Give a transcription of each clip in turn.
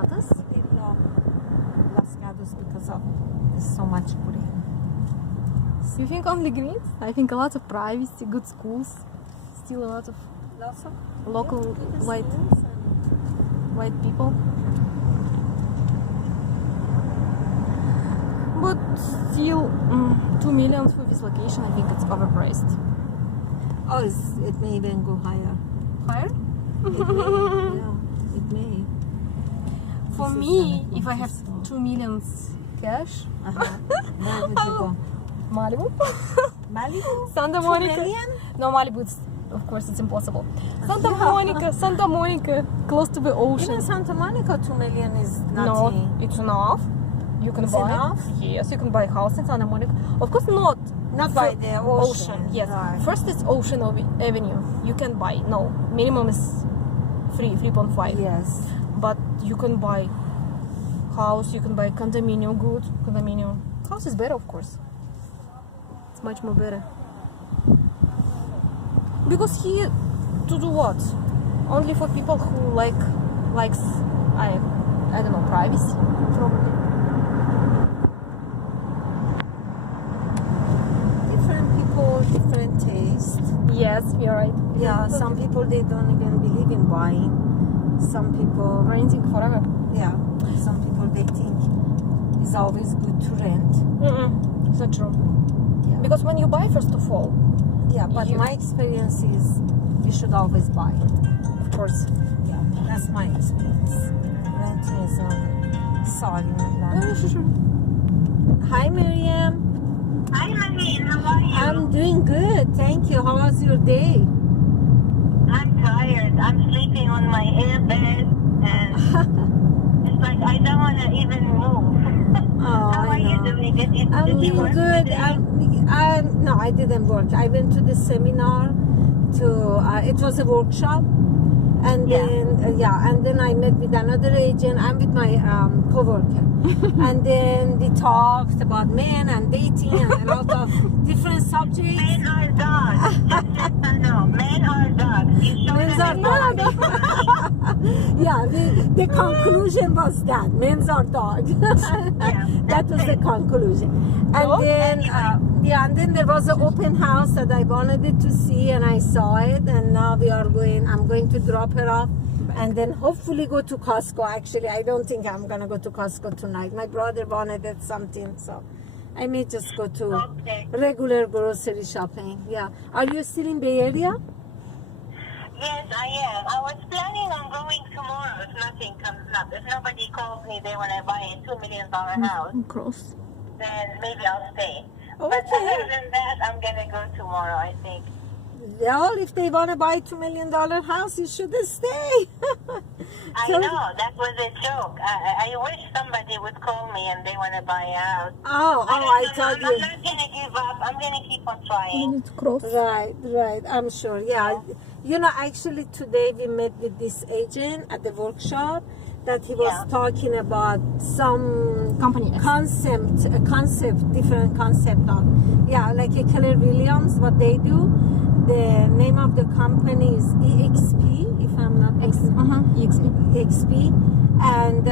Gatos. We love Las Gatos because of there's so much green. You think only greens? I think a lot of privacy, good schools, still a lot of Lots of local good white schools and white people. But still, 2 million for this location, I think it's overpriced. oh, it may even go higher. Higher? It may, yeah, it may. For This is me, gonna if I have cost us 2 million cash, Where would you go? Malibu, Malibu? Santa 2 Monica. million? No, Malibu, of course, it's impossible. Santa Monica, close to the ocean. Even Santa Monica, 2 million is No, nothing. it's enough. You can It's buy. enough? Yes, you can buy a house in Santa Monica. Of course, Not by the ocean. Yes, Right. first it's Ocean Avenue. You can buy. No, minimum is 3.5. Yes. But you can buy house. You can buy condominium. Good condominium. House is better, of course. It's much more better. Because here, to do what? Only for people who likes I don't know, privacy probably. Different people, different taste. Yes, you're right. Yeah, some people they don't even believe in buying. Some people, Renting forever. yeah, some people they think it's always good to rent. It's not true. Yeah. Because when you buy, first of all, Yeah, but You- my experience is you should always buy. of course, Yeah, that's my experience. Renting is sorry, yeah, Madam. sure. Hi, Miriam. Hi, Marlene. How are you? I'm doing good, thank you. How was your day? I'm tired. I'm sleeping on my airbed, and it's like I don't want to even move. Oh, How I are you know. doing? I'm Did you doing work good. today? No, I didn't work. I went to the seminar. It was a workshop, and then I met with another agent. I'm with my coworker, and then we talked about men and dating and a lot of different subjects. Men are dogs. Just let them know. Men are dogs. You show Men them are a dog. Yeah, the conclusion was that men's are dogs. That was the conclusion. And then, and then there was an open house that I wanted it to see, and I saw it. And now I'm going to drop her off, and then hopefully go to Costco. Actually, I don't think I'm gonna go to Costco tonight. My brother wanted something, so I may just go to Okay. regular grocery shopping. Yeah. Are you still in Bay Area? Yes, I am. I was planning on going tomorrow if nothing comes up. If nobody calls me, they want to buy a $2 million house, Cross. then maybe I'll stay. But Okay. other than that, I'm going to go tomorrow, I think. Well, if they want to buy $2 million house, you should stay. I know, that was a joke. I wish somebody would call me and they want to buy a house. I thought I'm not going to give up. I'm going to keep on trying. It's cross. Right, I'm sure. Yeah. You know, actually today we met with this agent at the workshop that he was talking about some Company X. different concept of, like a Keller Williams, what they do. The name of the company is EXP, if I'm not mistaken. EXP. XP, and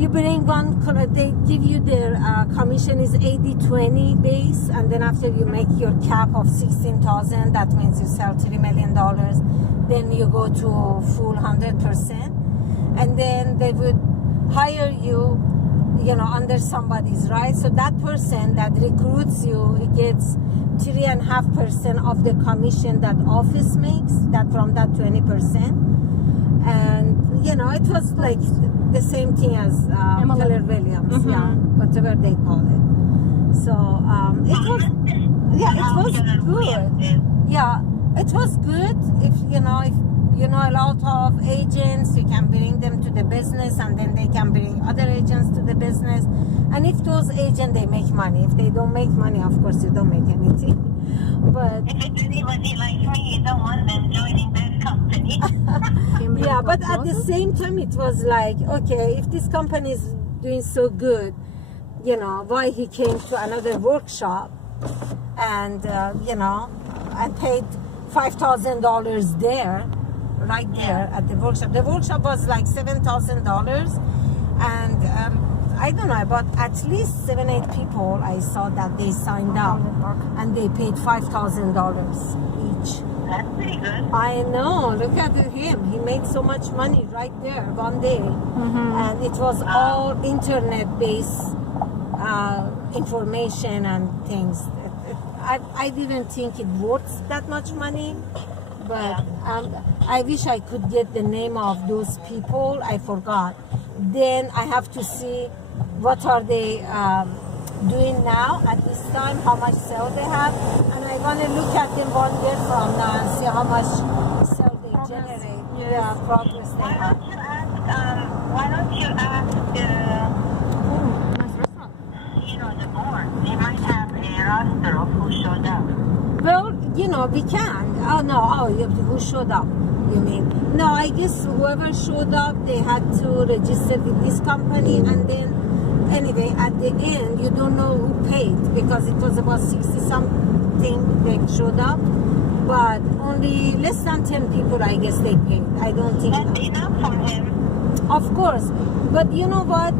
you bring one, they give you their commission is 80-20 base, and then after you make your cap of 16,000, that means you sell $3 million, then you go to full 100%, and then they would hire you, under somebody's, right? So that person that recruits you, he gets 3.5% of the commission that office makes, that from that 20%. And, it was like the same thing as Keller Williams, whatever they call it. So, it was good. Yeah, it was good. If you know a lot of agents, you can bring them to the business, and then they can bring other agents to the business. And if those agents, they make money. If they don't make money, of course, you don't make anything. But If it's anybody like me, you don't want them joining that company. yeah, but at the same time, it was like, okay, if this company is doing so good, why he came to another workshop and, and paid $5,000 there, right there at the workshop. The workshop was like $7,000, and I don't know, about at least 7-8 people I saw that they signed up, and they paid $5,000 each. That's pretty good. I know. Look at him. He made so much money right there one day, and it was all internet-based information and things. I didn't think it worth that much money, but I wish I could get the name of those people. I forgot. Then I have to see what are they doing now at this time, how much sale they have, and I want to look at them 1 year from now and see how much sale they generate. Yeah, progress they have. Why don't you ask the, Nice restaurant. the board? They might have a roster of who showed up. Well, we can. Oh no, who showed up? You mean? No, I guess whoever showed up, they had to register with this company, and then anyway, at the end, you don't know who paid because it was about 60 something they showed up, but only less than 10 people, I guess, they paid. I don't think That's enough for him. Of course, but you know what?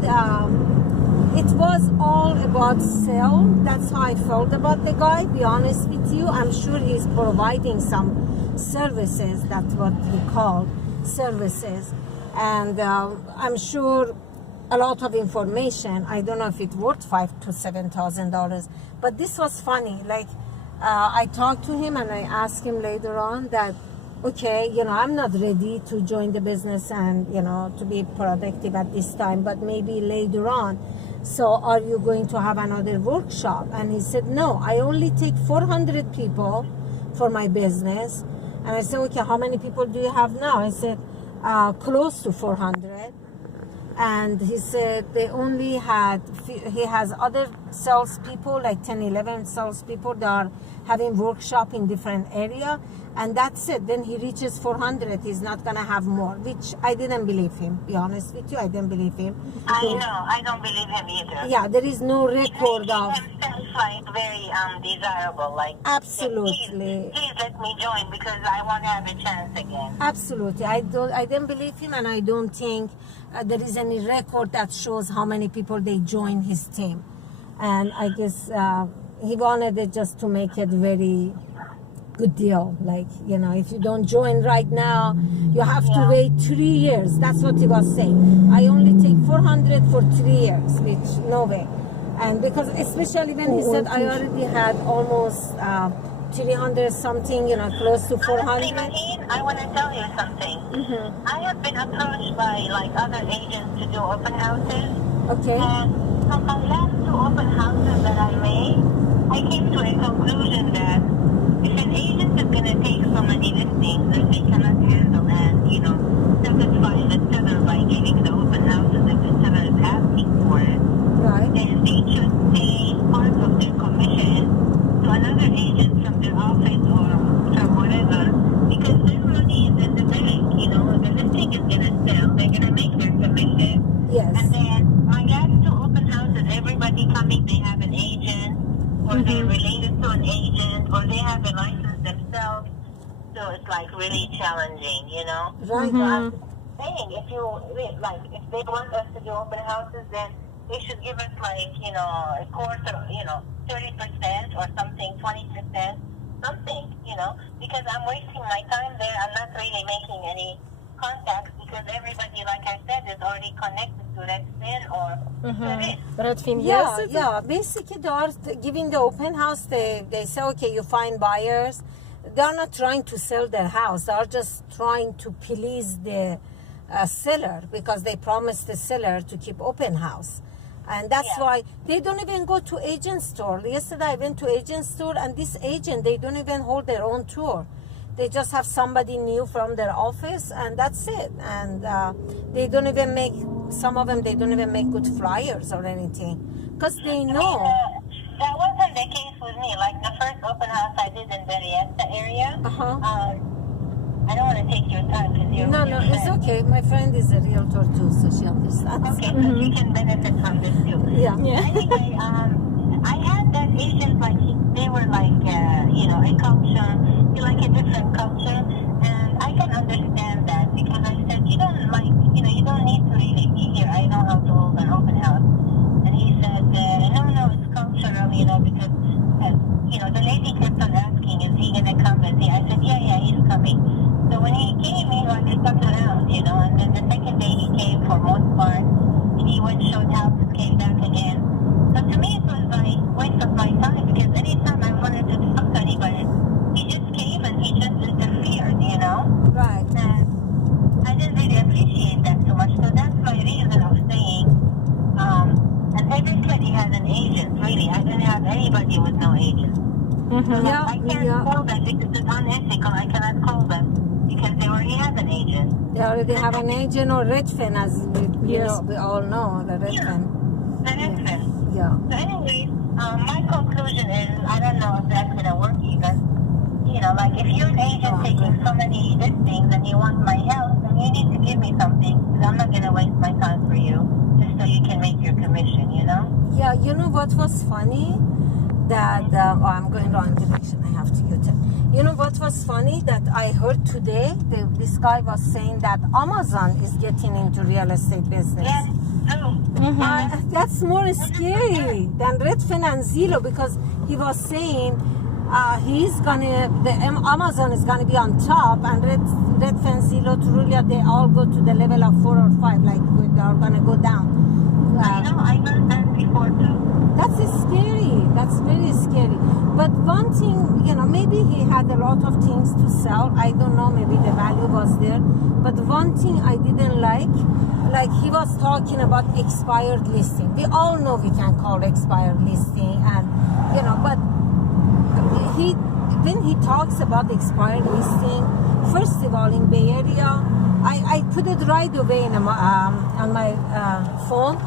It was all about sale. That's how I felt about the guy. Be honest with you, I'm sure he's providing some services. That's what he called services, and I'm sure a lot of information. I don't know if it's worth $5,000 to $7,000, but this was funny. Like I talked to him and I asked him later on that, okay, I'm not ready to join the business and to be productive at this time, but maybe later on. So are you going to have another workshop? And he said, no, I only take 400 people for my business. And I said, okay, how many people do you have now? I said, close to 400. And he said he has other salespeople, like 10, 11 salespeople that are having workshop in different area. And that's it. When he reaches 400, he's not going to have more, which I didn't believe him. Be honest with you, I didn't believe him. I know. I don't believe him either. Yeah, there is no record of... himself like very desirable. Like, Absolutely. Please let me join because I want to have a chance again. Absolutely. I didn't believe him, and I don't think there is any record that shows how many people they join his team. And I guess he wanted it just to make it very good deal. Like, if you don't join right now, you have to wait 3 years. That's what he was saying. I only take 400 for 3 years, which no way. And because especially when he said I already had almost 300 something, close to 400. I want to tell you something. I have been approached by like other agents to do open houses. Okay. And from my last 2 open houses that I made, I came to a conclusion that if an agent is going to take so many listings that they cannot handle and, satisfy the seller by giving the open houses if the seller is asking for it, Right. then they should pay part of their commission to another agent from their office or from whatever, because their money is in the bank, the listing is going to sell, they're going to make their commission. Yes. And then my last 2 open houses, everybody coming, they have an agent, or they're related to an agent, or they have a license themselves. So it's like really challenging, Right. So I'm saying if they want us to do open houses, then they should give us like, a quarter, 30% or something, 20%, something, because I'm wasting my time there. I'm not really making any contacts because everybody, like I said, is already connected to Redfin or Redfin, Yeah, yes. yeah. Basically, they are giving the open house. They say, okay, you find buyers. They are not trying to sell their house. They are just trying to please the seller because they promised the seller to keep open house. And that's why they don't even go to agent store. Yesterday I went to agent store, and this agent, they don't even hold their own tour. They just have somebody new from their office, and that's it. And they don't even make, some of them, they don't even make good flyers or anything. Because they know. That wasn't the case with me. Like the first open house I did in Berryessa area. I don't want to take your time because you're No, your it's friend. okay. My friend is a realtor too, so she understands. Okay, so you can benefit from this too. Yeah. Anyway, I had that agent, like, they were like, a culture, like a different culture. And I got don't understand that because I said, you don't need to really be here. I know how to hold an open house. And he said, no, it's cultural, because, the lady kept on asking, is he going to come? I said, yeah, he's coming. So when he came, he stuck around, and then the second day he came for most part. He went, showed houses, came back again. So to me, it was like waste of my time because anytime I wanted to talk to anybody, he just came and he just interfered, Right. And I didn't really appreciate that too much. So that's my reason of saying, and everybody has an agent, really. I didn't have anybody with no agent. Mm-hmm. Yeah, I can't call them because it's unethical. I cannot call them because they already have an agent. They already have an agent or Redfin, as we all know, the Redfin. The Redfin. Yeah. So anyway, my conclusion is, I don't know if that's going to work even. If you're an agent taking so many listings and you want my help, then you need to give me something because I'm not going to waste my time for you just so you can make your commission, Yeah, you know what was funny? That, I'm going wrong direction, I have to U-turn. You know what was funny? That I heard today, this guy was saying that Amazon is getting into real estate business. Yes, true. That's more scary than Redfin and Zillow because he was saying Amazon is gonna be on top and Redfin, Zillow, Trulia, they all go to the level of 4 or 5, like they are gonna go down. I know, I heard that before too. That's scary. That's very scary. But one thing, maybe he had a lot of things to sell. I don't know, maybe the value was there. But one thing I didn't like he was talking about expired listing. We all know we can call expired listing and, but when he talks about expired listing, first of all, in Bay Area, I put it right away on my phone.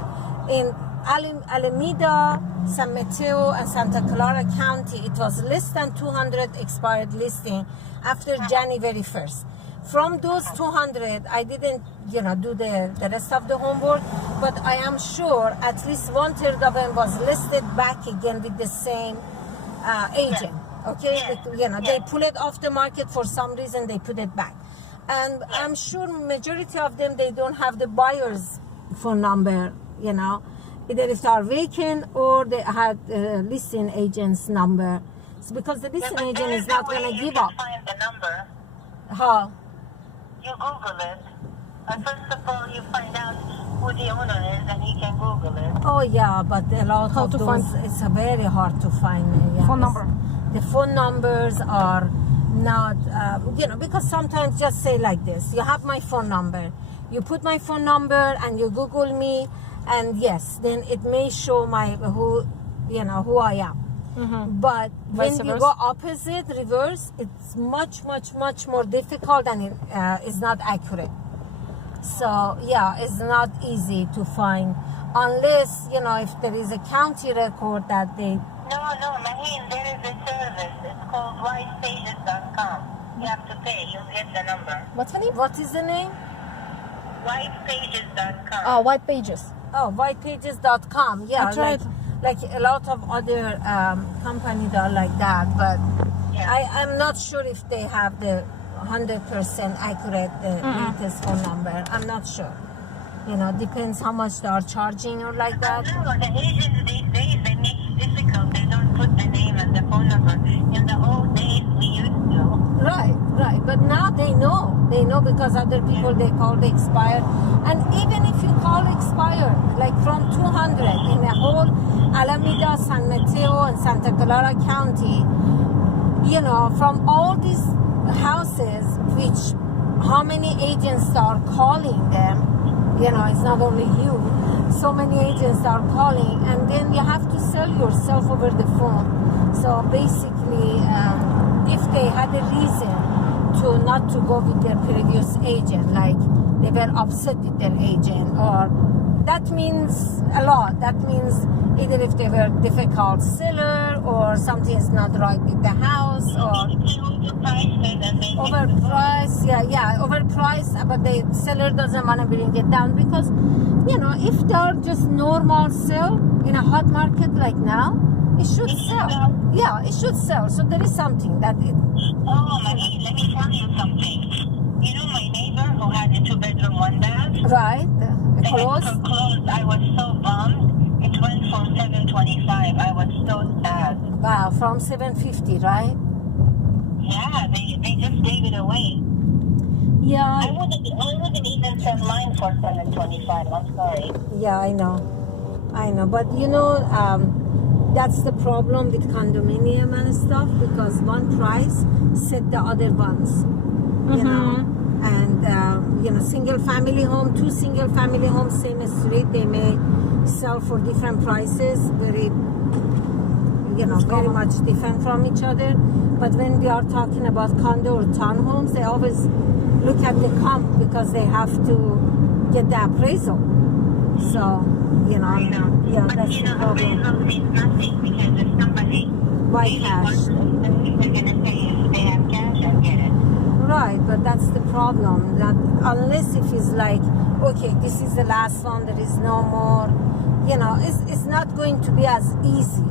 In Alameda, San Mateo, and Santa Clara County, it was less than 200 expired listing after January 1st. From those 200, I didn't, do the rest of the homework, but I am sure at least 1/3 of them was listed back again with the same agent. Okay, they pull it off the market for some reason. They put it back, and I'm sure majority of them they don't have the buyer's phone number. Either if they are vacant or they had listing agent's number. It's because the listing agent is not going to give up. You can find the number. How? You Google it. First of all, you find out who the owner is, and you can Google it. Oh yeah, but a lot of those, it's very hard to find. Phone number. The phone numbers are not, because sometimes just say like this: you have my phone number. You put my phone number and you Google me. And yes, then it may show who I am. Mm-hmm. But when you go opposite, reverse, it's much, much, much more difficult and it is not accurate. So yeah, it's not easy to find unless, if there is a county record that they... No, Maheen, there is a service. It's called whitepages.com. You have to pay. You'll get the number. What's the name? What is the name? Whitepages.com. White Pages. Oh, whitepages.com. Yeah, that's right. Like a lot of other companies are like that, but I'm not sure if they have the 100% accurate latest phone number. I'm not sure. Depends how much they are charging or like that. No, the agents these days, they make it difficult. They don't put the name and the phone number. In the old days, we used to. Right. But now they know. They know because other people, they call the expired. And even if you call expired, like from 200 in the whole Alameda, San Mateo, and Santa Clara County, from all these houses, which how many agents are calling them, it's not only you, so many agents are calling, and then you have to sell yourself over the phone. So basically, if they had a reason not to go with their previous agent, like they were upset with their agent, or that means a lot. That means either if they were difficult seller or something is not right with the house, or overpriced. Overpriced, but the seller doesn't want to bring it down because, if they're just normal sell in a hot market like now, it should sell. Yeah, it should sell. So there is something that it... Oh, let me tell you something. who had a 2-bedroom, 1-bath. Right? They Close? had closed. I was so bummed. It went for $725. I was so sad. Wow, from 750, right? Yeah, they just gave it away. Yeah. I wouldn't even sell mine for $725. I'm sorry. Yeah, I know. But that's the problem with condominium and stuff, because one price set the other ones. You know, and single family home, 2 single family homes, same street, they may sell for different prices, very much different from each other. But when we are talking about condo or townhomes, they always look at the comp because they have to get the appraisal. So, I know. yeah, But that's the problem. appraisal means nothing, because if somebody Buy really cash. wants it, then they're going to say if they have cash, I'll get it. Right, but that's the problem. That unless if it's like, okay, this is the last one, there is no more, it's not going to be as easy.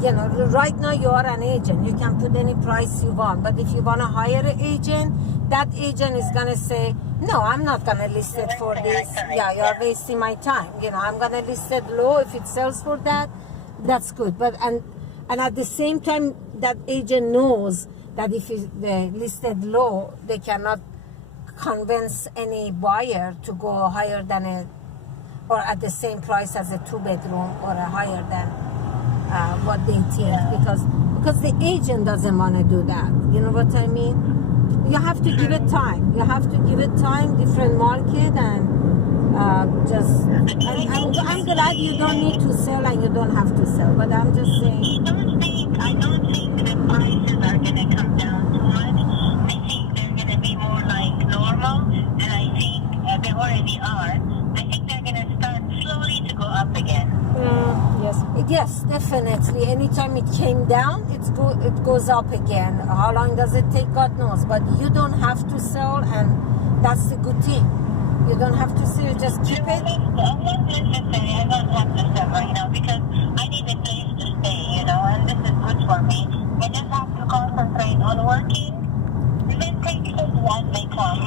Right now you are an agent. You can put any price you want. But if you want to hire an agent, that agent is going to say, no, I'm not going to list it for this. Yeah, you're wasting my time. I'm going to list it low. If it sells for that, that's good. But and at the same time, that agent knows that if they listed low, they cannot convince any buyer to go higher than or at the same price as a 2-bedroom or a higher than what they think, because the agent doesn't want to do that. You know what I mean? You have to give it time. Different market, and I'm glad you don't need to sell and you don't have to sell. But I'm just saying. I don't think the prices are going to come down too much. I think they're going to be more like normal, and I think they already are. I think they're going to start slowly to go up again. Yes, definitely. Anytime it came down, it goes up again. How long does it take? God knows. But you don't have to sell, and that's the good thing. You don't have to sell, just keep it. Not necessarily. I don't have to sell right now because I need a place to stay, and this is good for me. I just have to concentrate on working, and then take things as they come.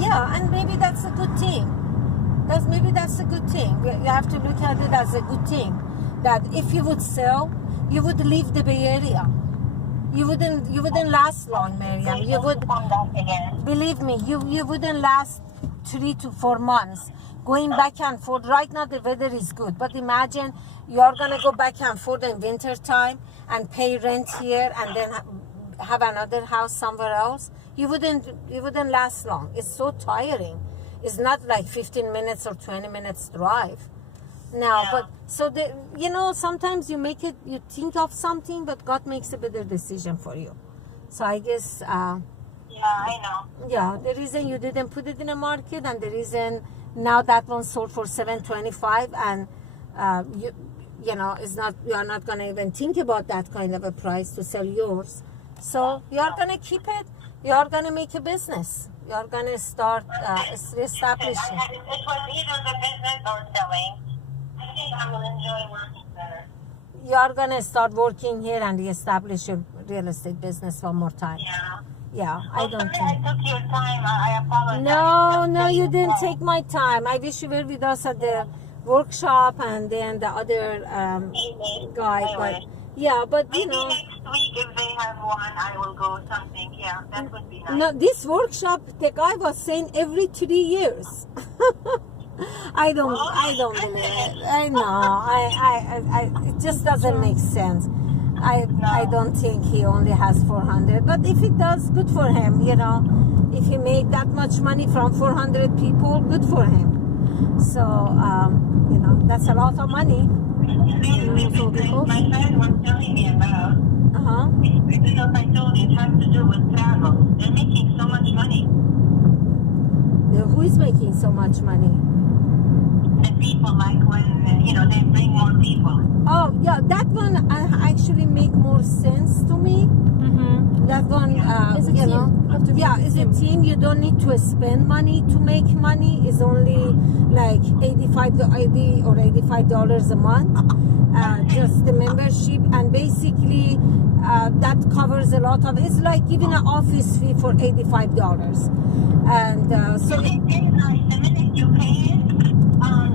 Yeah, and maybe that's a good thing. That's a good thing. You have to look at it as a good thing. That if you would sell, you would leave the Bay Area. You wouldn't last long, Miriam. You would, believe me, you wouldn't last 3 to 4 months going back and forth. Right now the weather is good, but imagine you're gonna go back and forth in winter time and pay rent here and then have another house somewhere else. You wouldn't last long. It's so tiring. It's not like 15 minutes or 20 minutes drive. Now, but so sometimes you think of something, but God makes a better decision for you. So I guess. Yeah, I know. Yeah, the reason you didn't put it in a market, and the reason now that one sold for $725, and it's not, you are not gonna even think about that kind of a price to sell yours. So you are gonna keep it. You are gonna make a business. You are gonna start establishing. It was either the business or selling. I think I will enjoy working better. You are gonna start working here and establish your real estate business one more time. Yeah, I don't think. I took your time. I apologize. No, you didn't take my time. I wish you were with us at the workshop and then the other guy. But yeah, but maybe next week if they have one, I will go something. Yeah, that would be nice. No, this workshop, the guy was saying every 3 years. I don't believe it. I know. It just doesn't make sense. I don't think he only has 400. But if it does, good for him. If he made that much money from 400 people, good for him. So that's a lot of money. My friend was telling me about. I don't know if I told you, it has to do with travel. They're making so much money. Who is making so much money? The people, like when they bring more people. Oh yeah, that one actually make more sense to me. That one, it's a team. It's a team. You don't need to spend money to make money. It's only like $85 80 or $85 a month, just the membership, and basically that covers a lot of. It's like giving an office fee for $85, and so. The minute you pay it,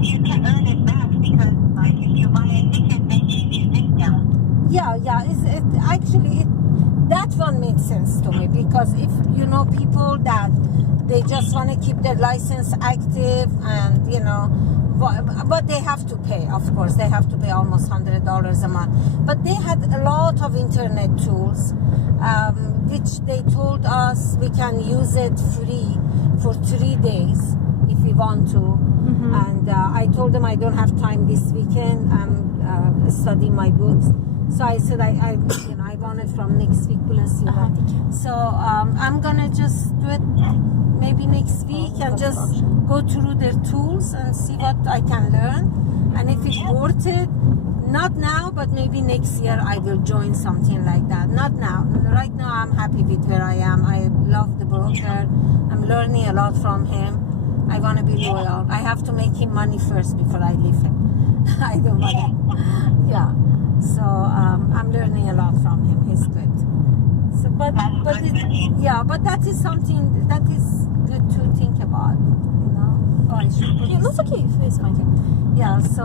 you can earn it back because, like, if you buy a ticket, they give you a discount. Yeah. That one makes sense to me, because if you know people that they just want to keep their license active, and but they have to pay, of course, they have to pay almost $100 a month. But they had a lot of internet tools, which they told us we can use it free for 3 days if we want to. And I told them I don't have time this weekend. I'm studying my books. So I said I want it from next week. Bless you. So I'm gonna just do it maybe next week and just go through their tools and see what I can learn. And if it's worth it, not now, but maybe next year I will join something like that. Not now. Right now I'm happy with where I am. I love the broker. I'm learning a lot from him. I want to be loyal. I have to make him money first before I leave him. I don't want to. Yeah. So I'm learning a lot from him. He's good. So, but that is something that is good to think about. Oh, I should put Yeah, that's okay. It's fine. yeah. So